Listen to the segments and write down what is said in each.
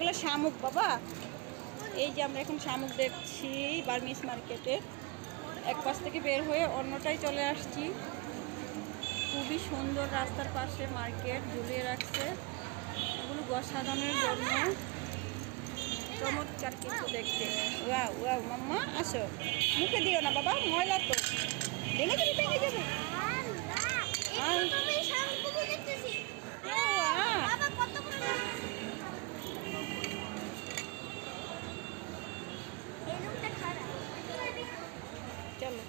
এগুলো শামুক বাবা। এই যে আমরা এখন শামুক দেখছি বার্মিজ মার্কেটে। এক পাশ থেকে বের হয়ে অন্যটাই চলে আসছি। খুবই সুন্দর, রাস্তার পাশে মার্কেট ঝুলিয়ে রাখছে। এগুলো গোশ সাজানোর জন্য চমৎকার কিছু দেখতে। ওয়াও ওয়াও মাম্মা আসো, মুখে দিও না বাবা, ময়লা তো, ভেঙে যাবে ভেঙে যাবে। চলো।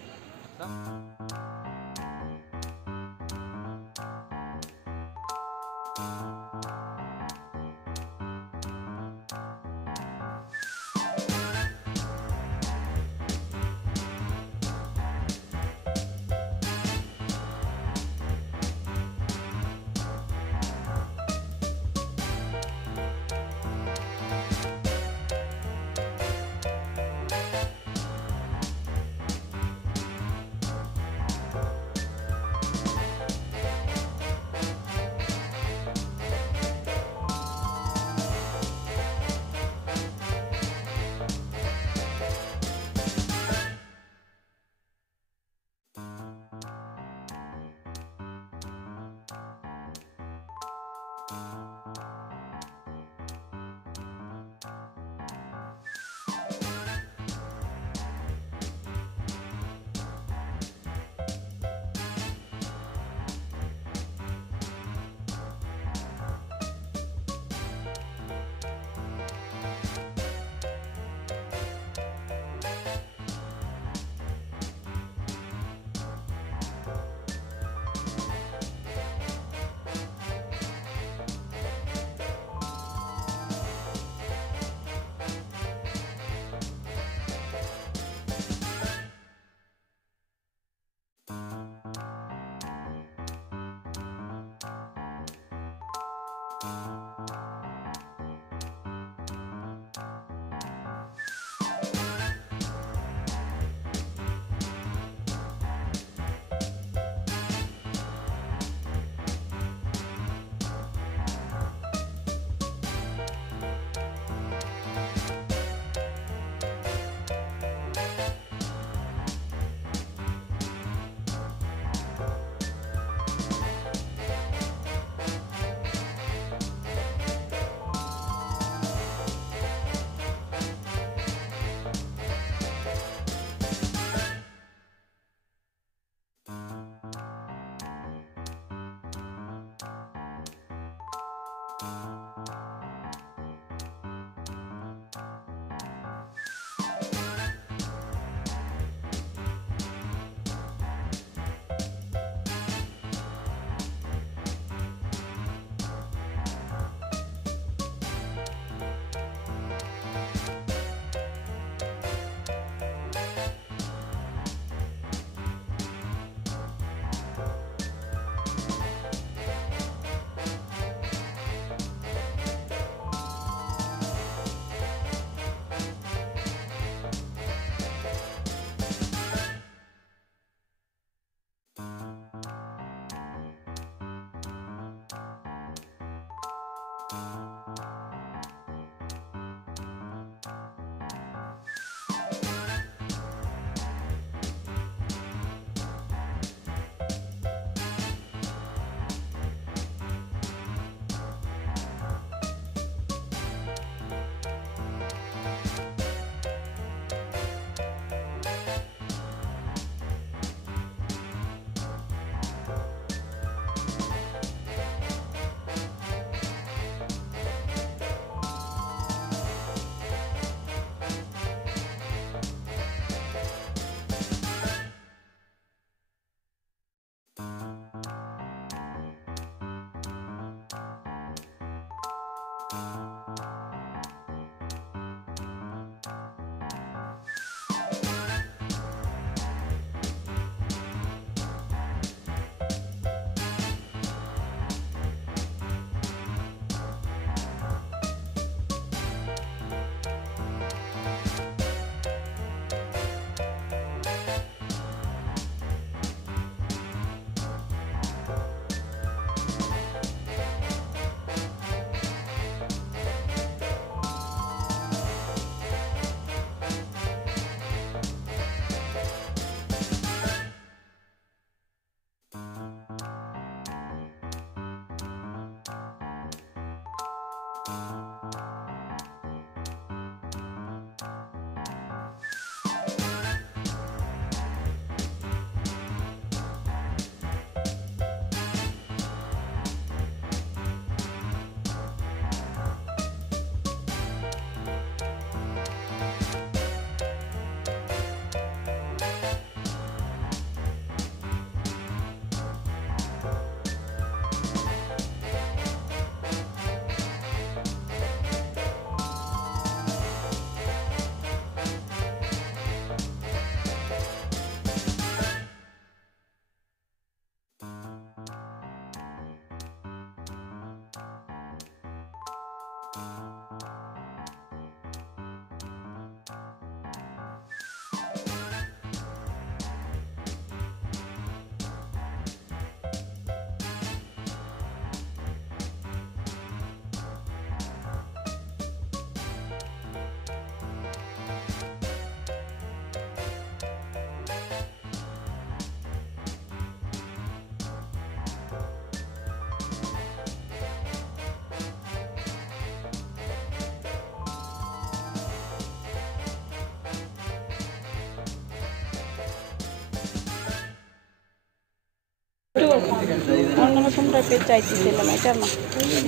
অন্যরকম টাইপের চাইতেছিলাম, এটা না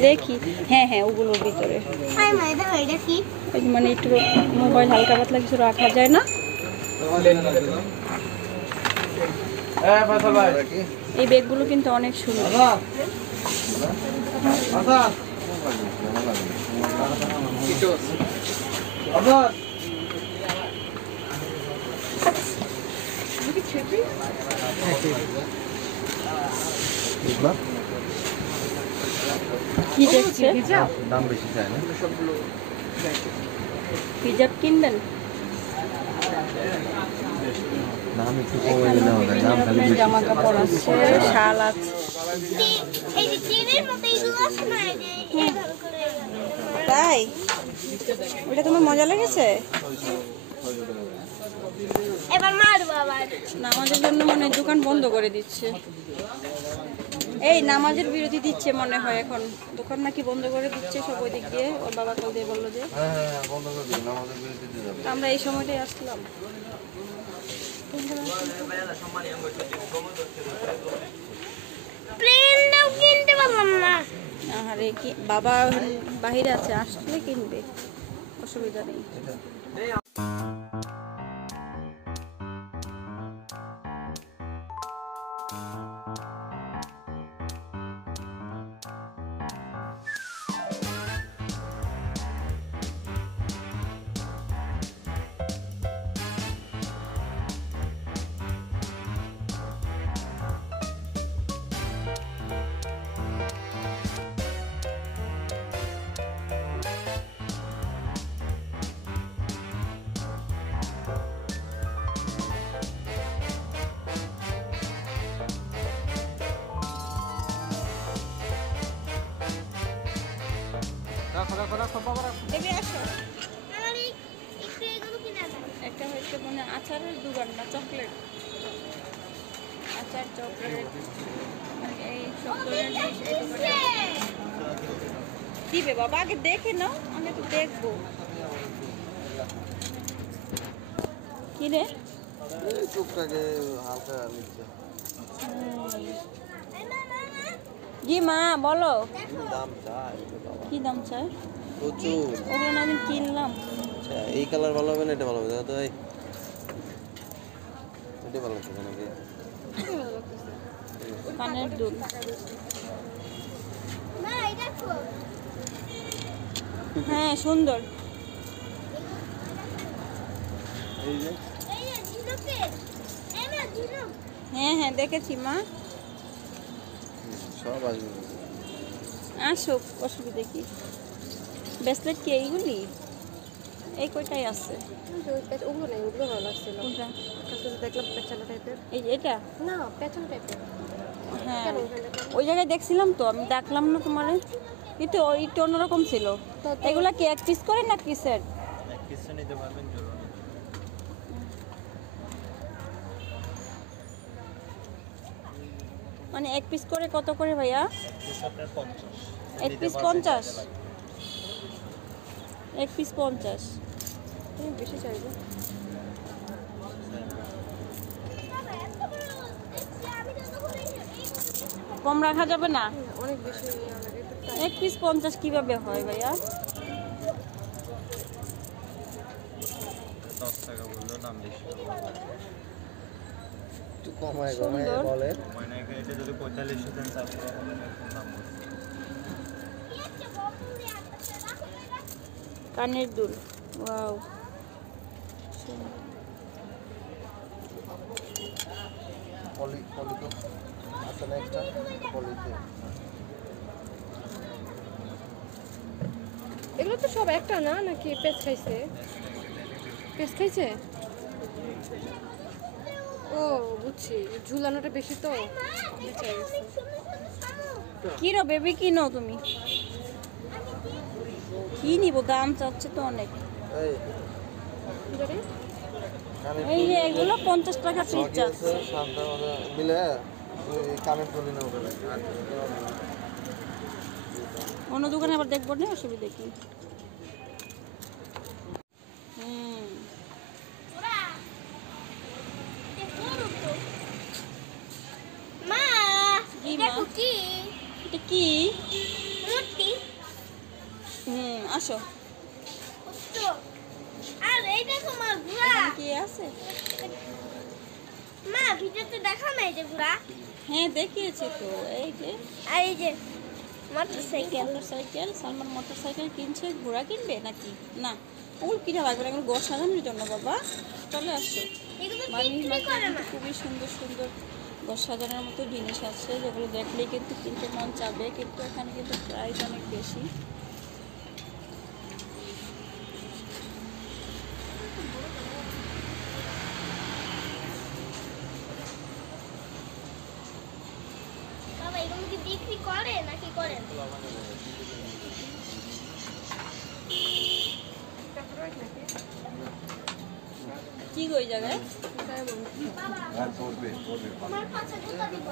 দেখি। হ্যাঁ হ্যাঁ, ওগুলোর ভিতরে মানে একটু মোবাইল হালকা পাতলা কিছু রাখা যায় না। এই ব্যাগগুলো কিন্তু অনেক সুন্দর। কি দেখছে? দাম বেশি চায় না। হিজাব কিনবেন? দাম একটু কমে দিলে হবে, দাম খালি বেশি। জামা কাপড় আছে, শাল আছে। তাই ওটা তোমার মজা লেগেছে? এবার মারবো আবার। নামাজের জন্য মনে হয় দোকান বন্ধ করে দিচ্ছে। এই নামাজের বিরতি দিচ্ছে মনে হয় এখন, দোকান নাকি বন্ধ করে দিচ্ছে সব ওই দিক দিয়ে। ওর বাবা কল দিয়ে বললো যে হ্যাঁ বন্ধ করে দিন, আমাদের বিরতি দিয়ে যাবে। আমরা এই সময়টাই আসলাম। প্লেনটাও কিনতে পারলাম না। আরে কি বাবা বাহিরে আছে, আসলে কিনবে, অসুবিধা নেই। বেবি আসো। আমার একটু এগুলো কিনা দাও। একটা হচ্ছে মানে আচারের দোকান না, চকলেট আচার, চকলেট, এই সব ধরনের জিনিস এই দোকানে দিবে। বাবা আগে দেখে নাও, আমি তো দেখবো। কি রে? এই টুকটাকে হালকা নিচ্ছে। জি মা বলো, দাম চাই বাবা, কি দাম চাই? প্রচুর। ওগুলো না আমি কিনলাম। আচ্ছা এই কালার ভালো হবে না এটা ভালো হবে? দেখো তো এই এটা ভালো লাগছে নাকি? কানের দুল। মা এই দেখো। হ্যাঁ সুন্দর। এই যে এই যে ঝিনুকে। এই না ঝিনুক। হ্যাঁ হ্যাঁ দেখেছি মা, সব আসবে। আসুক, অসুবিধা কি? ব্রেসলেট কি এইগুলি? এই কয়টাই আছে? ওগুলো নেই, ওগুলো ভালো লাগছিল। কোনটা? দেখলাম পেছানো টাইপের। এই এটা? না, পেছন টাইপের। হ্যাঁ কেন ওখানে দেখলাম? ওই জায়গায় দেখছিলাম তো, আমি দেখলাম না তোমারে, কিন্তু ওইটা অন্যরকম ছিল। এগুলা কি এক পিস করে না কি সেট? এক পিস নিতে পারবেন জোড়া। মানে এক পিস করে কত করে ভাইয়া? এক পিস আপনার 50। এক পিস 50? এক পিস 50। তুমি বেশি চাইবো। কম রাখা যাবে না? অনেক বেশি ইয়ে লাগে, একটু এক পিস 50 কিভাবে হয় ভাইয়া? 10 টাকা বললো দাম বেশি একটু কমায় সুন্দর। বলে মানে এটা যদি 45 দেন 400 টাকা হলে এরকম দাম বলছে। কানের দুল, ওয়াও। পলি তো আছে না একটা পলিতে এগুলো তো সব একটা না, নাকি পেঁচ খাইছে? পেঁচ খাইছে? ও বুঝছি, ঝুলানোটা বেশি তো বেঁচে গেছে। কিনো বেবি, কিনো তুমি। কি নিব, দাম চাচ্ছে তো অনেক। এই কি জানি? এই যে এগুলো 50 টাকা পিস চাচ্ছে। সামনে মিলে কানের পলি না ওটা অন্য দোকানে আবার দেখবো না, অসুবিধা কি? মা কি এটা মা? কি এটা কি? মূর্তি আসো। তো আর এইটা তোমার ঘোড়া এখানে কি আছে? মা ভিডিওতে দেখা নাই যে ঘোড়া হ্যাঁ দেখিয়েছি তো, এই যে আর এই যে মোটরসাইকেল মোটরসাইকেল। সালমান মোটরসাইকেল কিনছে, ঘোড়া কিনবে নাকি? না, ওগুলো কিনা লাগবে না, এগুলো ঘর সাজানোর জন্য বাবা। চলে আসো। এগুলো মামি বিক্রি মাকে করে কিন্তু না খুবই সুন্দর সুন্দর ঘর সাজানোর মতো জিনিস আছে, যেগুলো দেখলেই কিন্তু কিনতে মন চাবে, কিন্তু এখানে কিন্তু প্রাইস অনেক বেশি। বাবা এগুলো কি বিক্রি করে নাকি করে না? কি গো ওই জায়গায়? আর পড়বে আমার পাশে জুতা দিব